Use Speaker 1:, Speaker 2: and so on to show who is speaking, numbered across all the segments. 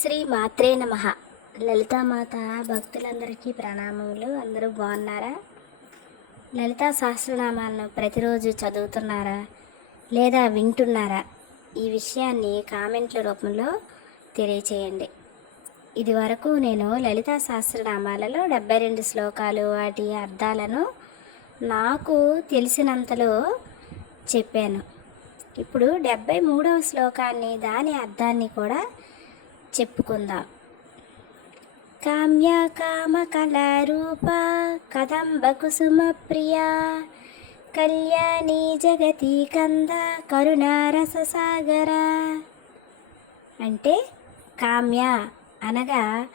Speaker 1: శ్రీ మాత్రే నమ. లలితామాత భక్తులందరికీ ప్రణామములు. అందరూ బాగున్నారా? లలితా సహస్రనామాలను ప్రతిరోజు చదువుతున్నారా? లేదా వింటున్నారా? ఈ విషయాన్ని కామెంట్ల రూపంలో తెలియచేయండి. ఇది వరకు నేను లలితా సహస్రనామాలలో డెబ్బై రెండు శ్లోకాలు వాటి అర్థాలను నాకు తెలిసినంతలో చెప్పాను. ఇప్పుడు డెబ్బై మూడవ శ్లోకాన్ని దాని అర్థాన్ని కూడా చెప్పుకుందాం. కామ్య కామ కళారూప కదంబ కుసుమ ప్రియా కళ్యాణి జగతి కంద కరుణారస సాగర. అంటే కామ్య అనగా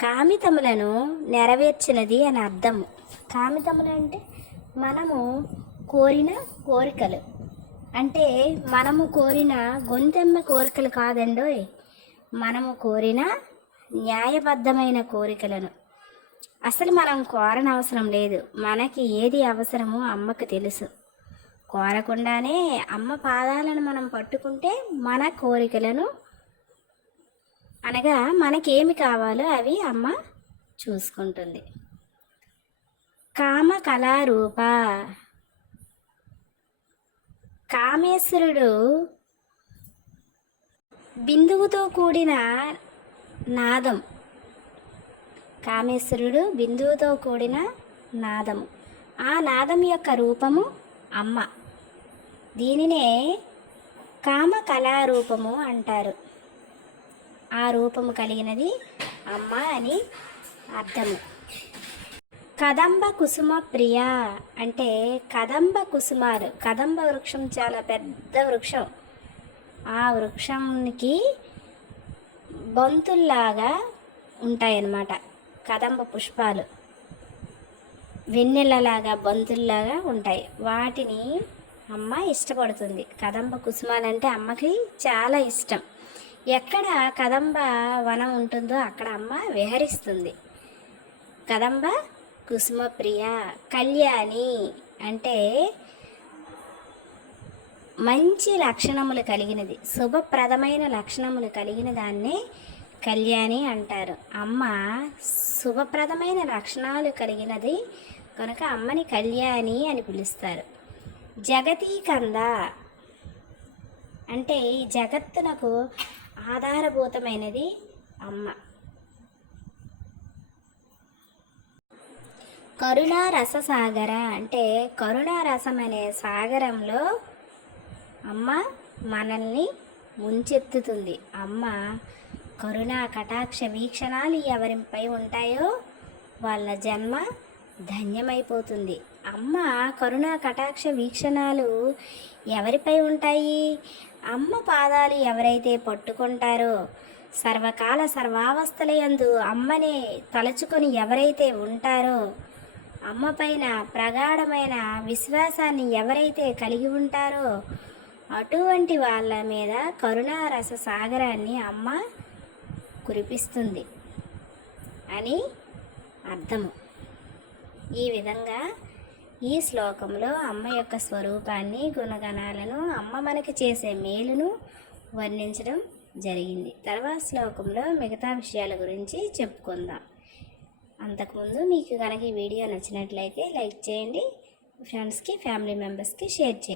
Speaker 1: కామితములను నెరవేర్చినది అని అర్థము. కామితములు అంటే మనము కోరిన కోరికలు. అంటే మనము కోరిన గొంతెమ్మ కోరికలు కాదండోయ్. మనము కోరిన న్యాయబద్ధమైన కోరికలను. అసలు మనం కోరనవసరం లేదు. మనకి ఏది అవసరమో అమ్మకు తెలుసు. కోరకుండానే అమ్మ పాదాలను మనం పట్టుకుంటే మన కోరికలను అనగా మనకేమి కావాలో అవి అమ్మ చూసుకుంటుంది. కామ కళారూప కామేశ్వరుడు బిందువుతో కూడిన నాదం. కామేశ్వరుడు బిందువుతో కూడిన నాదము ఆ నాదం యొక్క రూపము అమ్మ. దీనినే కామ కళారూపము అంటారు. ఆ రూపము కలిగినది అమ్మ అని అర్థము. కదంబ కుసుమ ప్రియ అంటే కదంబ కుసుమాలు. కదంబ వృక్షం చాలా పెద్ద వృక్షం. ఆ వృక్షంకి బంతుల్లాగా ఉంటాయన్నమాట. కదంబ పుష్పాలు. వెన్నెలలాగా బంతుల్లాగా ఉంటాయి. వాటిని అమ్మ ఇష్టపడుతుంది. కదంబ కుసుమాలంటే అమ్మకి చాలా ఇష్టం. ఎక్కడ కదంబ వనం ఉంటుందో అక్కడ అమ్మ విహరిస్తుంది. కదంబ కుసుమ ప్రియ కళ్యాణి అంటే మంచి లక్షణములు కలిగినది శుభప్రదమైన లక్షణములు కలిగిన దాన్నే కళ్యాణి అంటారు. అమ్మ శుభప్రదమైన లక్షణాలు కలిగినది కనుక అమ్మని కళ్యాణి అని పిలుస్తారు. జగతీకంద అంటే ఈ జగత్తునకు ఆధారభూతమైనది అమ్మ. కరుణారస సాగర అంటే కరుణారసం అనే సాగరంలో అమ్మ మనల్ని ముంచెత్తుతుంది. అమ్మ కరుణా కటాక్ష వీక్షణాలు ఎవరిపై ఉంటాయో వాళ్ళ జన్మ ధన్యమైపోతుంది. అమ్మ కరుణా కటాక్ష వీక్షణాలు ఎవరిపై ఉంటాయి? అమ్మ పాదాలు ఎవరైతే పట్టుకుంటారో సర్వకాల సర్వావస్థలయందు అమ్మనే తలుచుకొని ఎవరైతే ఉంటారో అమ్మ పైన ప్రగాఢమైన విశ్వాసాన్ని ఎవరైతే కలిగి ఉంటారో అటువంటి వాళ్ళ మీద కరుణారస సాగరాన్ని అమ్మ కురిపిస్తుంది అని అర్థము. ఈ విధంగా ఈ శ్లోకంలో అమ్మ యొక్క స్వరూపాన్ని గుణగణాలను అమ్మ మనకి చేసే మేలును వర్ణించడం జరిగింది. తర్వాత శ్లోకంలో మిగతా విషయాల గురించి చెప్పుకుందాం. అంతకుముందు మీకు కనుక ఈ వీడియో నచ్చినట్లయితే లైక్ చేయండి ఫ్రెండ్స్కి ఫ్యామిలీ మెంబర్స్కి షేర్ చేయండి.